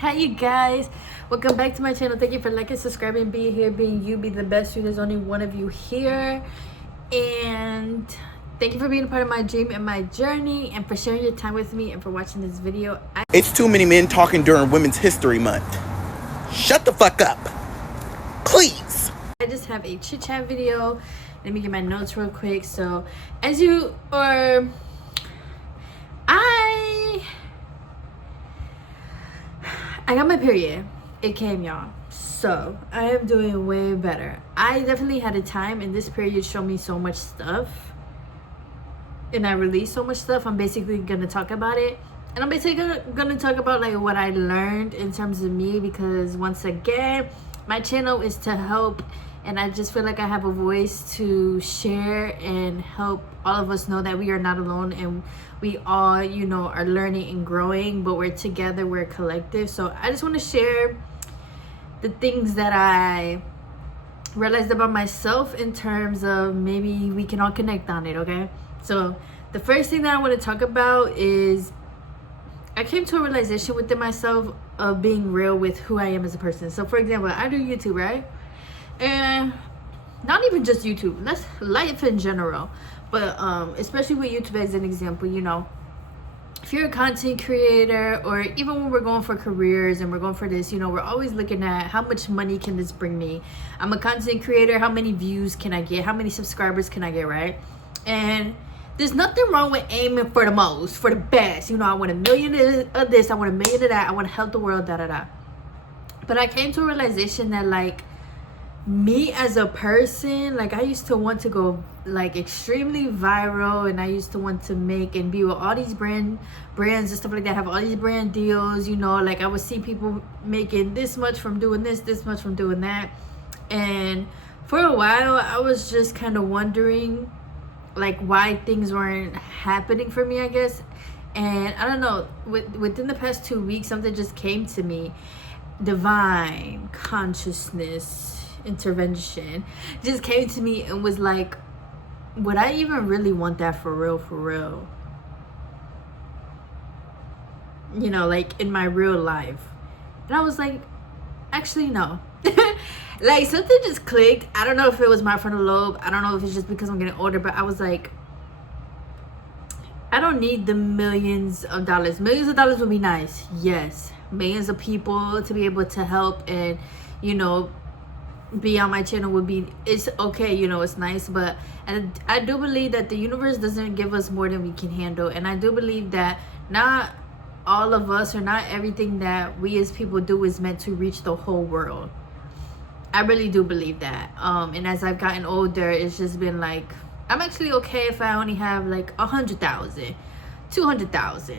Hi you guys, welcome back to my channel. Thank you for liking, subscribing, being here, being you, be the best you. There's only one of you here, and thank you for being a part of my dream and my journey, and for sharing your time with me, and for watching this video. It's too many men talking during Women's History Month. Shut the fuck up, please. I just have a chit chat video. Let me get my notes real quick. So as you are, I got my period. It came, y'all. So I am doing way better. I definitely had a time, and this period showed me so much stuff, and I released so much stuff. I'm basically gonna talk about it, and I'm basically gonna talk about like what I learned in terms of me, because once again, my channel is to help, and I just feel like I have a voice to share and help all of us know that we are not alone, and we all, you know, are learning and growing, but we're together, we're a collective. So I just want to share the things that I realized about myself in terms of maybe we can all connect on it, okay? So the first thing that I want to talk about is I came to a realization within myself of being real with who I am as a person. So for example, I do YouTube, right? And not even just YouTube, that's life in general, but especially with YouTube as an example. You know, if you're a content creator, or even when we're going for careers and we're going for this, you know, we're always looking at how much money can this bring me. I'm a content creator, how many views can I get, how many subscribers can I get, right? And there's nothing wrong with aiming for the most, for the best. You know, I want 1 million of this, I want 1 million of that, I want to help the world, da da da. But I came to a realization that, like, me as a person, like, I used to want to go like extremely viral, and I used to want to make and be with all these brands and stuff like that, have all these brand deals, you know, like I would see people making this much from doing this much from doing that. And for a while I was just kind of wondering like why things weren't happening for me, I guess. And I don't know, within the past 2 weeks, something just came to me. Divine consciousness intervention just came to me and was like, would I even really want that for real? You know, like in my real life. And I was like, actually no. Like, something just clicked. I don't know if it was my frontal lobe, I don't know if it's just because I'm getting older, but I was like, I don't need the millions of dollars. Millions of dollars would be nice, yes. Millions of people to be able to help and, you know, be on my channel would be, it's okay, you know, it's nice. But I do believe that the universe doesn't give us more than we can handle, and I do believe that not all of us, or not everything that we as people do is meant to reach the whole world. I really do believe that. And as I've gotten older, it's just been like, I'm actually okay if I only have like 100,000, 200,000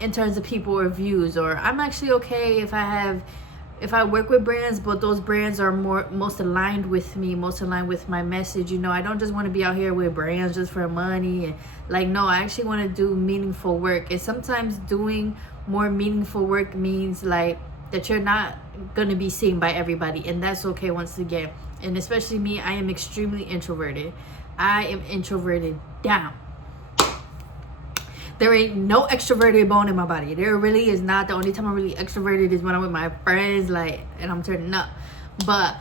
in terms of people or views. Or I'm actually okay if I work with brands, but those brands are most aligned with me, most aligned with my message. You know, I don't just want to be out here with brands just for money. And like, no, I actually want to do meaningful work. And sometimes doing more meaningful work means like that you're not going to be seen by everybody, and that's okay once again. And especially me, I am extremely introverted. I am introverted down. There ain't no extroverted bone in my body. There really is not. The only time I'm really extroverted is when I'm with my friends, like, and I'm turning up. But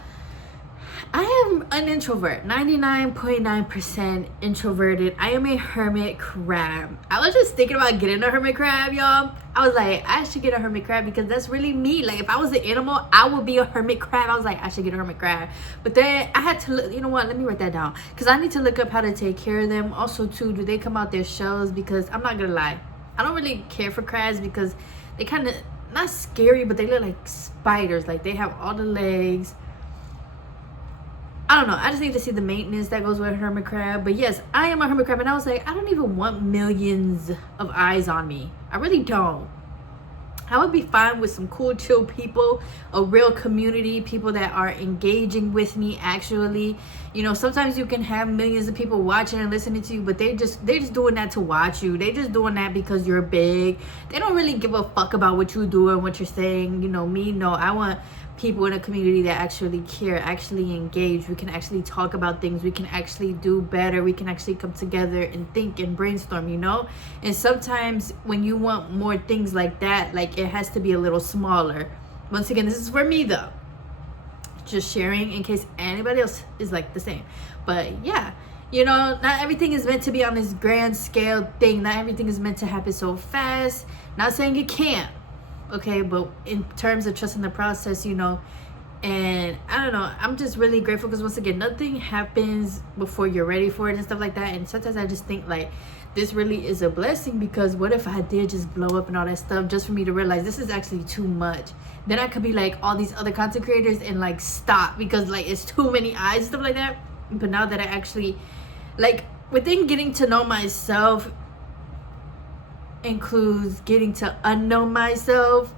I am an introvert, 99.9% introverted. I am a hermit crab. I was just thinking about getting a hermit crab, y'all. I was like, I should get a hermit crab, because that's really me. Like, if I was an animal, I would be a hermit crab. I was like, I should get a hermit crab. But then I had to look, you know what, let me write that down, because I need to look up how to take care of them. Also too, do they come out their shells? Because I'm not gonna lie, I don't really care for crabs, because they kind of, not scary, but they look like spiders. Like, they have all the legs. I don't know, I just need to see the maintenance that goes with a hermit crab. But yes, I am a hermit crab, and I was like, I don't even want millions of eyes on me. I really don't. I would be fine with some cool, chill people, a real community, people that are engaging with me actually. You know, sometimes you can have millions of people watching and listening to you, but they're just doing that to watch you. They're just doing that because you're big. They don't really give a fuck about what you do and what you're saying. You know, me, no, I want people in a community that actually care, actually engage. We can actually talk about things. We can actually do better. We can actually come together and think and brainstorm, you know? And sometimes when you want more things like that, like like it has to be a little smaller. Once again, this is for me though, just sharing in case anybody else is like the same. But yeah, you know, not everything is meant to be on this grand scale thing. Not everything is meant to happen so fast. Not saying it can't, okay, but in terms of trusting the process, you know. And I don't know, I'm just really grateful because once again, nothing happens before you're ready for it and stuff like that. And sometimes I just think like this really is a blessing, because what if I did just blow up and all that stuff just for me to realize this is actually too much? Then I could be like all these other content creators and like stop because like it's too many eyes and stuff like that. But now that I actually like, within getting to know myself includes getting to unknow myself,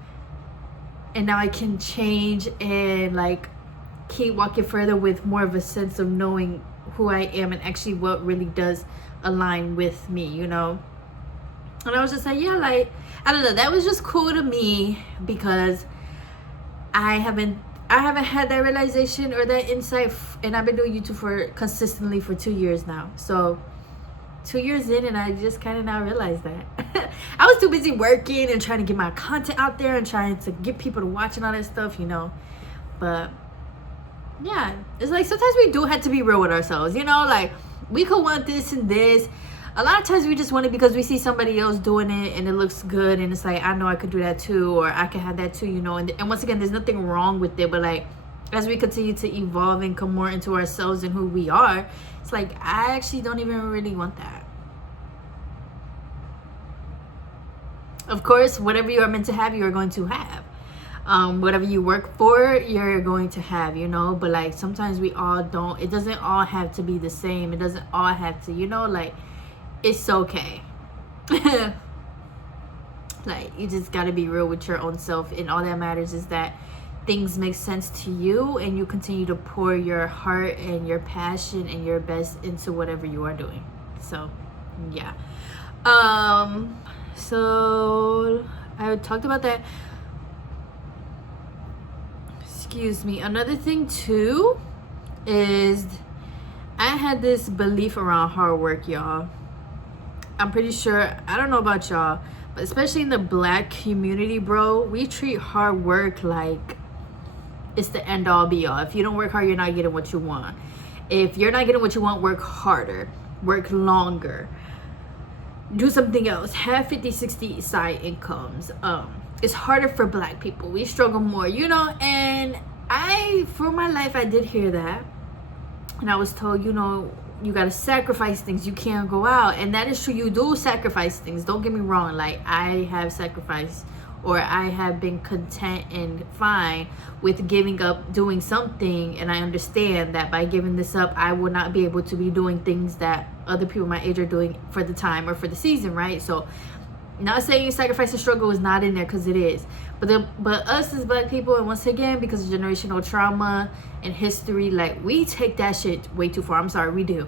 and now I can change and like keep walking further with more of a sense of knowing who I am and actually what really does align with me, you know. And I was just like, yeah, like I don't know, that was just cool to me because I haven't had that realization or that insight, and I've been doing YouTube for consistently for 2 years now. So 2 years in, and I just kind of now realized that I was too busy working and trying to get my content out there and trying to get people to watch and all that stuff, you know. But yeah, it's like sometimes we do have to be real with ourselves, you know. Like we could want this and this. A lot of times we just want it because we see somebody else doing it and it looks good, and it's like, I know I could do that too, or I can have that too, you know. And once again, there's nothing wrong with it, but like as we continue to evolve and come more into ourselves and who we are, it's like I actually don't even really want that. Of course, whatever you are meant to have, you are going to have. Whatever you work for, you're going to have, you know. But like sometimes we all don't, it doesn't all have to be the same. It doesn't all have to, you know, like it's okay. Like you just got to be real with your own self, and all that matters is that things make sense to you and you continue to pour your heart and your passion and your best into whatever you are doing. So yeah, so I talked about that. Excuse me. Another thing too is I had this belief around hard work, y'all. I'm pretty sure, I don't know about y'all, but especially in the Black community, bro, we treat hard work like it's the end all be all. If you don't work hard, you're not getting what you want. If you're not getting what you want, work harder, work longer, do something else, have 50, 60 side incomes. It's harder for Black people. We struggle more, you know. And for my life, I did hear that, and I was told, you know, you gotta sacrifice things, you can't go out. And that is true, you do sacrifice things, don't get me wrong. Like I have sacrificed, or I have been content and fine with giving up doing something, and I understand that by giving this up, I will not be able to be doing things that other people my age are doing for the time or for the season, right? So not saying sacrifice and struggle is not in there, because it is, but us as Black people, and once again because of generational trauma and history, like we take that shit way too far. I'm sorry, we do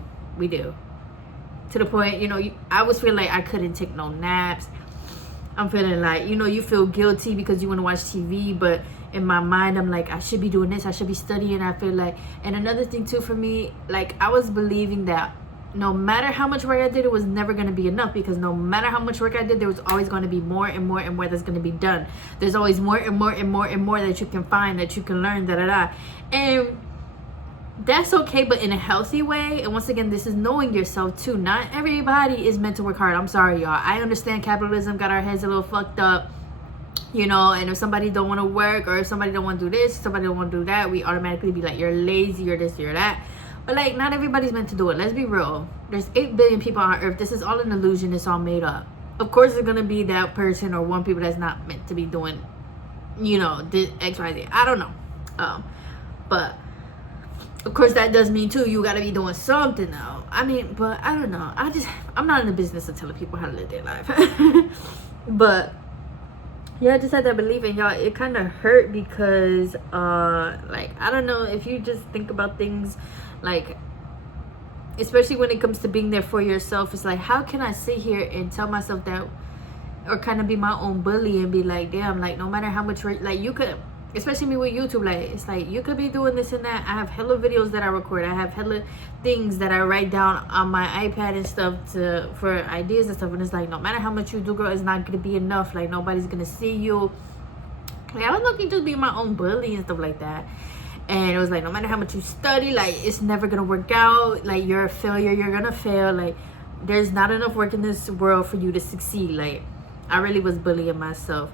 to the point, you know, I was feeling like I couldn't take no naps. I'm feeling like, you know, you feel guilty because you want to watch TV, but in my mind I'm like, I should be doing this, I should be studying. I feel like, and another thing too for me, like I was believing that no matter how much work I did, it was never going to be enough, because no matter how much work I did, there was always going to be more and more and more that's going to be done. There's always more and more and more and more that you can find, that you can learn, and that's okay, but in a healthy way. And once again, this is knowing yourself too. Not everybody is meant to work hard. I'm sorry, y'all. I understand capitalism got our heads a little fucked up, you know, and if somebody don't want to work, or if somebody don't want to do this, somebody don't want to do that, we automatically be like, you're lazy, you're this, you're that. But like, not everybody's meant to do it. Let's be real. There's 8 billion people on earth. This is all an illusion. It's all made up. Of course there's gonna be that person or one people that's not meant to be doing, you know, this XYZ. I don't know. But of course that does mean too, you gotta be doing something though. I mean, but I don't know. I'm not in the business of telling people how to live their life. But yeah, I just had that belief, and y'all, it kind of hurt because like, I don't know, if you just think about things, like especially when it comes to being there for yourself, it's like, how can I sit here and tell myself that, or kind of be my own bully and be like, damn, like no matter how much work, like you could especially me with YouTube. Like, it's like you could be doing this and that. I have hella videos that I record. I have hella things that I write down on my iPad and stuff for ideas and stuff. And it's like, no matter how much you do, girl, it's not gonna be enough. Like, nobody's gonna see you. Like, I was looking to be my own bully and stuff like that. And it was like, no matter how much you study, like, it's never gonna work out. Like, you're a failure. You're gonna fail. Like, there's not enough work in this world for you to succeed. Like, I really was bullying myself.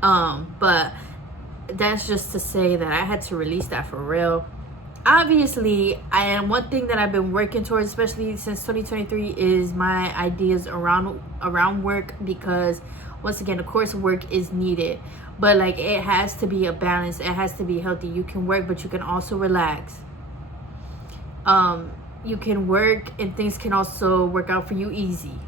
But that's just to say that I had to release that for real. Obviously, one thing that I've been working towards, especially since 2023, is my ideas around work, because once again, of course, work is needed, but like, it has to be a balance. It has to be healthy. You can work, but you can also relax. You can work and things can also work out for you easy.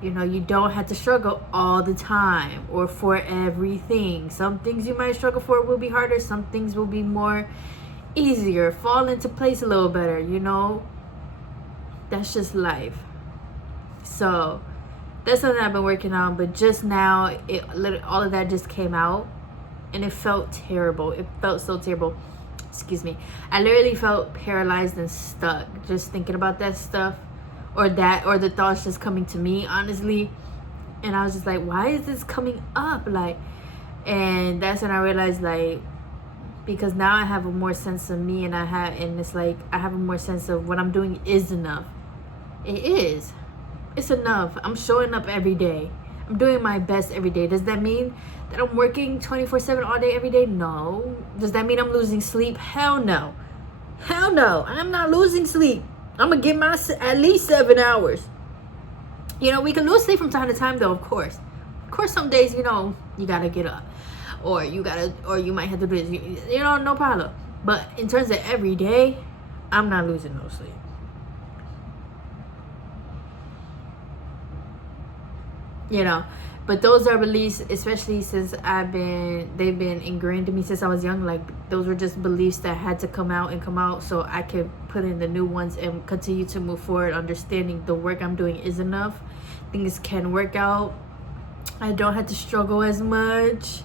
You know, you don't have to struggle all the time or for everything. Some things you might struggle for will be harder. Some things will be more easier, fall into place a little better, you know. That's just life. So that's something I've been working on. But just now, all of that just came out, and it felt terrible. It felt so terrible. Excuse me. I literally felt paralyzed and stuck just thinking about that stuff. Or the thoughts just coming to me, honestly. And I was just like, why is this coming up? Like, and that's when I realized, like, because now I have a more sense of me, and it's like I have a more sense of what I'm doing is enough. It is. It's enough. I'm showing up every day. I'm doing my best every day. Does that mean that I'm working 24/7 all day every day? No. Does that mean I'm losing sleep? Hell no. Hell no. I'm not losing sleep. I'm gonna get at least 7 hours. You know, we can lose sleep from time to time, though, of course. Of course, some days, you know, you gotta get up, or you might have to do this. You know, no problem. But in terms of every day, I'm not losing no sleep. You know, but those are beliefs, especially since they've been ingrained in me since I was young. Like, those were just beliefs that had to come out so I could put in the new ones and continue to move forward, understanding the work I'm doing is enough. Things can work out. I don't have to struggle as much.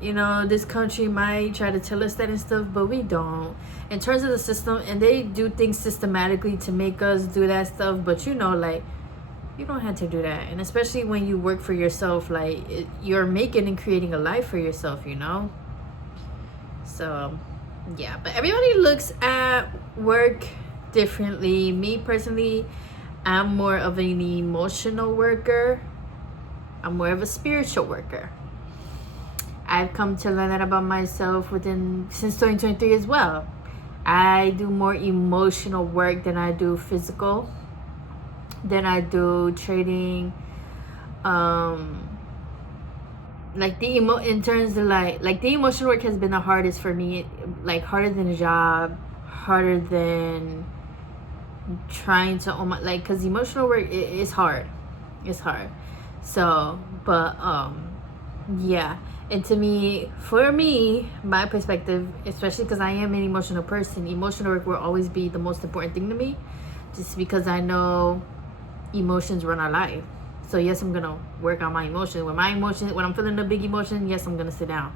You know, this country might try to tell us that and stuff, but we don't. In terms of the system, and they do things systematically to make us do that stuff, but you know, like, you don't have to do that. And especially when you work for yourself, like, you're making and creating a life for yourself, you know. So yeah, but everybody looks at work differently. Me personally, I'm more of an emotional worker. I'm more of a spiritual worker. I've come to learn that about myself since 2023 as well. I do more emotional work than I do physical. Then I do trading, like in terms of like the emotional work has been the hardest for me, like harder than a job, harder than trying to like, because emotional work is hard. It's hard. So, but yeah. And for me, my perspective, especially because I am an emotional person, emotional work will always be the most important thing to me, just because I know emotions run our life. So yes, I'm gonna work on my emotions. When I'm feeling a big emotion, yes, I'm gonna sit down.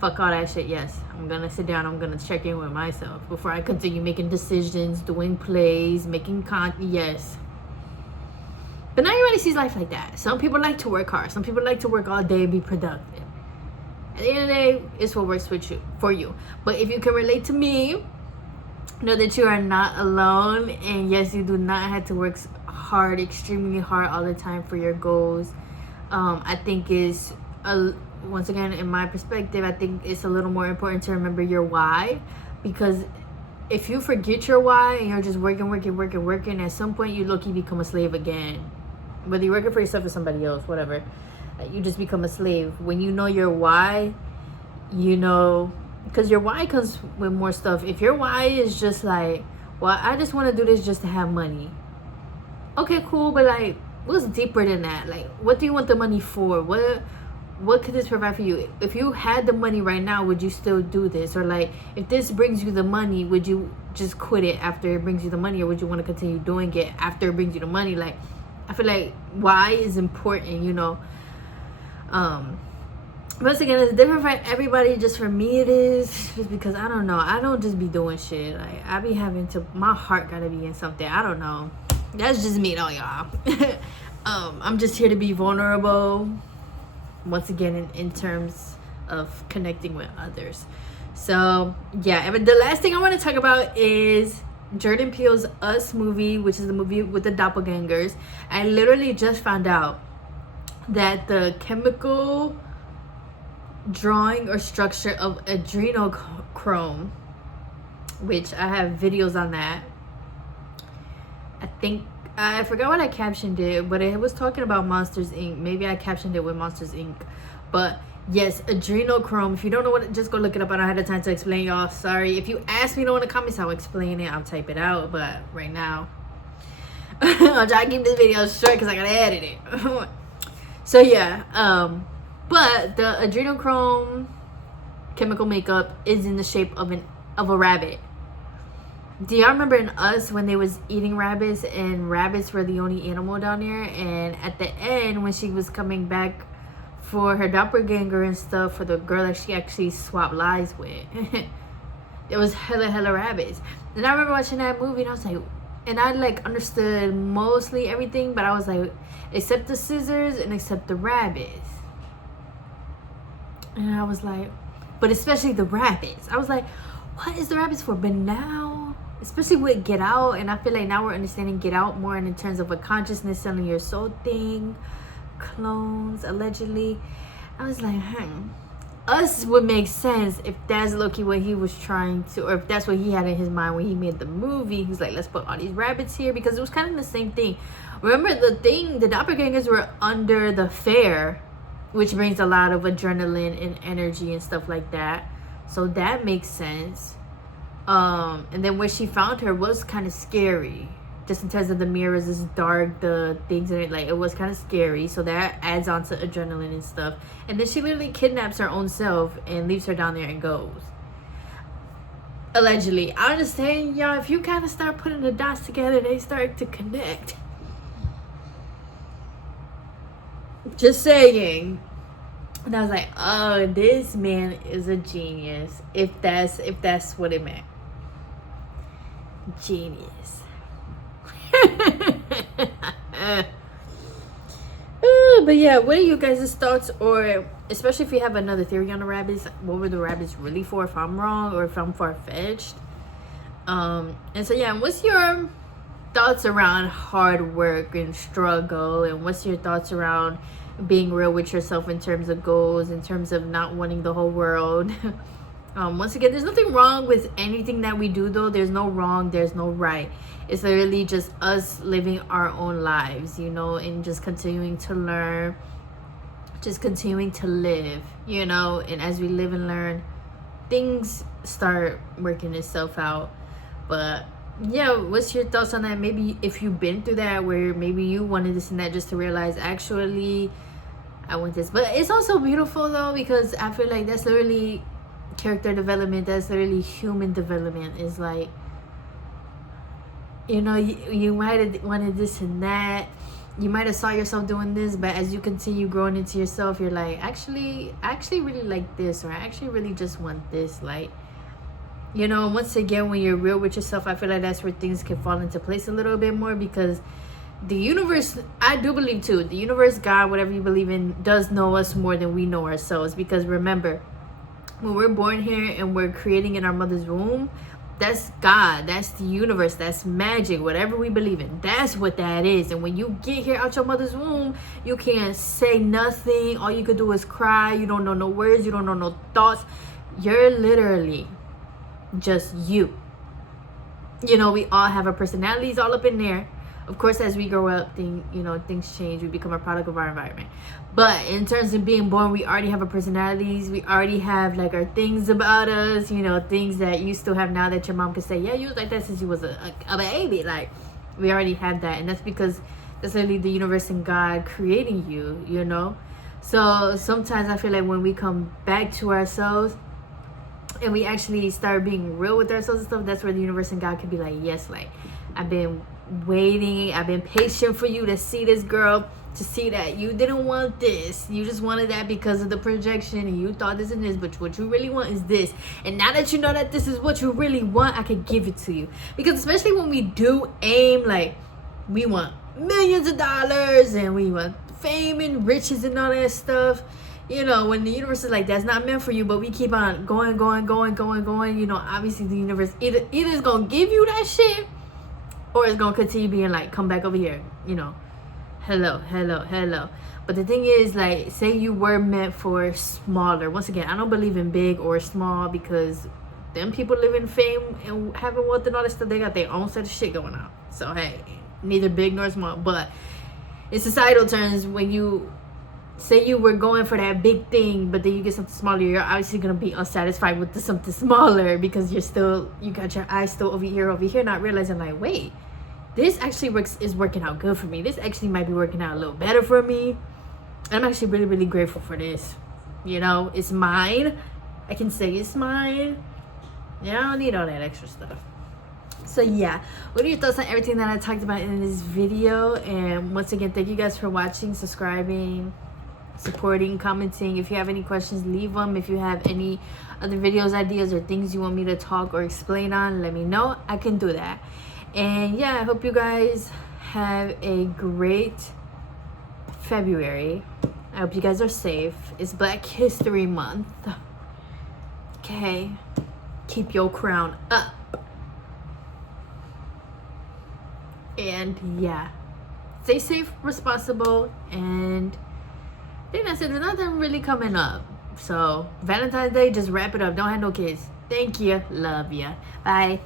Fuck all that shit. Yes, I'm gonna sit down. I'm gonna check in with myself before I continue making decisions, doing plays, making content. Yes. But not everybody sees life like that. Some people like to work hard. Some people like to work all day and be productive. At the end of the day, it's what works for you. But if you can relate to me, know that you are not alone. And yes, you do not have to work hard, extremely hard all the time for your goals. I think once again, in my perspective, I think it's a little more important to remember your why. Because if you forget your why and you're just working, at some point you low-key become a slave again. Whether you're working for yourself or somebody else, whatever, you just become a slave. When you know your why, you know, because your why comes with more stuff. If your why is just like, well, I just want to do this just to have money. Okay, cool, but like, what's deeper than that? Like, what do you want the money for? What could this provide for you? If you had the money right now, would you still do this? Or like, if this brings you the money, would you just quit it after it brings you the money? Or would you want to continue doing it after it brings you the money? Like, I feel like why is important, you know. Once again, it's different for everybody. Just for me, it is just because I don't know. I don't just be doing shit. Like I be having to. My heart gotta be in something. I don't know. That's just me, though, y'all. I'm just here to be vulnerable. Once again, in terms of connecting with others. So yeah, but the last thing I want to talk about is Jordan Peele's Us movie, which is the movie with the doppelgangers. I literally just found out that the chemical drawing or structure of adrenochrome, which I have videos on that. I think I forgot what I captioned it, but it was talking about Monsters Inc. Maybe I captioned it with Monsters Inc. But yes, adrenochrome. If you don't know what, just go look it up. I don't have the time to explain, y'all. Sorry. If you ask me to in the comments, I'll explain it. I'll type it out. But right now, I'll try to keep this video short because I gotta edit it. So yeah, but the adrenochrome chemical makeup is in the shape of a rabbit. Do y'all remember in Us when they was eating rabbits and rabbits were the only animal down there? And at the end, when she was coming back for her doppelganger and stuff, for the girl that she actually swapped lives with, it was hella rabbits. And I remember watching that movie and I was like, and I like understood mostly everything, but I was like, except the scissors and except the rabbits. And I was like, but especially the rabbits. I was like, what is the rabbits for? But now, especially with Get Out, and I feel like now we're understanding Get Out more in terms of a consciousness selling your soul thing, clones, allegedly. I was like, Us would make sense if that's Loki what he was trying to, or if that's what he had in his mind when he made the movie. He's like, let's put all these rabbits here, because it was kind of the same thing. Remember the doppelgangers were under the fair, which brings a lot of adrenaline and energy and stuff like that. So that makes sense. And then where she found her was kind of scary, just in terms of the mirrors, it's dark, the things in it, like it was kind of scary. So that adds on to adrenaline and stuff. And then she literally kidnaps her own self and leaves her down there and goes. Allegedly. I'm just saying, y'all, if you kind of start putting the dots together, they start to connect. Just saying. And I was like, oh, this man is a genius. If that's what it meant. Genius. But yeah, what are you guys' thoughts, or especially if you have another theory on the rabbits, what were the rabbits really for, if I'm wrong or if I'm far-fetched? And so yeah, what's your thoughts around hard work and struggle, and what's your thoughts around being real with yourself in terms of goals, in terms of not wanting the whole world? Once again, there's nothing wrong with anything that we do, though. There's no wrong, there's no right. It's literally just us living our own lives, you know, and just continuing to learn, just continuing to live, you know. And as we live and learn, things start working itself out. But yeah, what's your thoughts on that? Maybe if you've been through that, where maybe you wanted this and that, just to realize, actually, I want this. But it's also beautiful, though, because I feel like that's literally character development. That's literally human development. Is like, you know, you might have wanted this and that, you might have saw yourself doing this, but as you continue growing into yourself, you're like, actually I actually really like this, or I actually really just want this. Like, you know, once again, when you're real with yourself, I feel like that's where things can fall into place a little bit more, because the universe, I do believe too, the universe, God, whatever you believe in, does know us more than we know ourselves. Because remember, when we're born here and we're creating in our mother's womb, that's God, that's the universe, that's magic, whatever we believe in, that's what that is. And when you get here out your mother's womb, you can't say nothing. All you could do is cry. You don't know no words, you don't know no thoughts. You're literally just you. You know, we all have our personalities all up in there. Of course, as we grow up, things change. We become a product of our environment. But in terms of being born, we already have our personalities. We already have like our things about us, you know, things that you still have now that your mom could say, yeah, you was like that since you was a baby. Like, we already have that. And that's because that's literally the universe and God creating you, you know. So sometimes I feel like when we come back to ourselves and we actually start being real with ourselves and stuff, that's where the universe and God can be like, yes, like, I've been waiting. I've been patient for you to see this, girl, to see that you didn't want this. You just wanted that because of the projection, and you thought this and this, but what you really want is this. And now that you know that this is what you really want, I can give it to you. Because especially when we do aim, like, we want millions of dollars and we want fame and riches and all that stuff, you know, when the universe is like, that's not meant for you, but we keep on going, you know, obviously the universe either is gonna give you that shit, or it's gonna continue being like, come back over here, you know, hello. But the thing is, like, say you were meant for smaller. Once again, I don't believe in big or small, because them people live in fame and having wealth and all that stuff, they got their own set of shit going on. So hey, neither big nor small. But in societal terms, when you say you were going for that big thing, but then you get something smaller, you're obviously gonna be unsatisfied with the something smaller, because you got your eyes still over here, not realizing like, wait, this actually is working out good for me. This actually might be working out a little better for me. I'm actually really, really grateful for this. You know, it's mine. I can say it's mine. Yeah, I don't need all that extra stuff. So yeah, what are your thoughts on everything that I talked about in this video? And once again, thank you guys for watching, subscribing, supporting, commenting. If you have any questions, leave them. If you have any other videos, ideas, or things you want me to talk or explain on, let me know. I can do that. And yeah, I hope you guys have a great February. I hope you guys are safe. It's Black History Month. Okay, keep your crown up. And yeah, stay safe, responsible, and I think that's it. There's nothing really coming up. So Valentine's Day, just wrap it up. Don't have no kids. Thank you. Love ya. Bye.